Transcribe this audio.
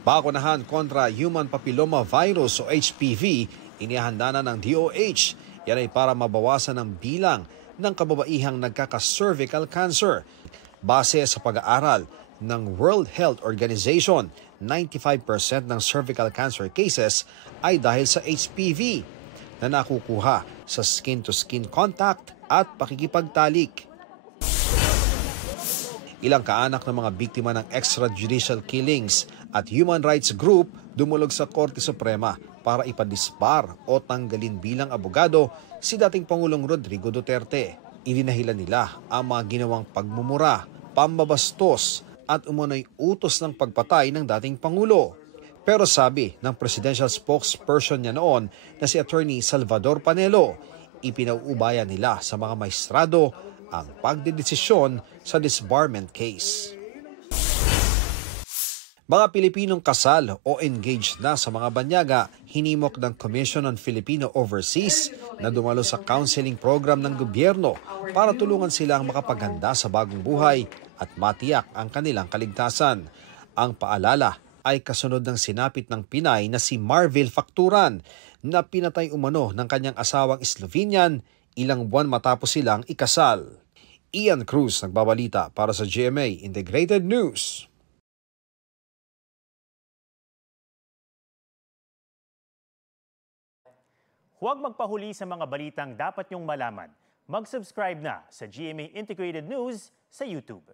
Bakunahan kontra human papilloma virus o HPV, inihanda na ng DOH. Yan ay para mabawasan ang bilang ng kababaihang nagkaka-cervical cancer. Base sa pag-aaral ng World Health Organization, 95% ng cervical cancer cases ay dahil sa HPV na nakukuha sa skin-to-skin contact at pakikipagtalik. Ilang kaanak ng mga biktima ng extrajudicial killings at human rights group dumulog sa Korte Suprema para ipadisbar o tanggalin bilang abogado si dating Pangulong Rodrigo Duterte. Idinahilan nila ang mga ginawang pagmumura, pambabastos at umano'y utos ng pagpatay ng dating Pangulo. Pero sabi ng presidential spokesperson niya noon na si Attorney Salvador Panelo, ipinauubaya nila sa mga maestrado ang pagdedesisyon sa disbarment case. Mga Pilipinong kasal o engaged na sa mga banyaga, hinimok ng Commission on Filipino Overseas na dumalo sa counseling program ng gobyerno para tulungan silang makapaghanda sa bagong buhay at matiyak ang kanilang kaligtasan. Ang paalala ay kasunod ng sinapit ng Pinay na si Marvil Facturan na pinatay umano ng kanyang asawang Slovenian ilang buwan matapos silang ikasal. Ian Cruz nagbabalita para sa GMA Integrated News. Huwag magpahuli sa mga balitang dapat niyong malaman. Mag-subscribe na sa GMA Integrated News sa YouTube.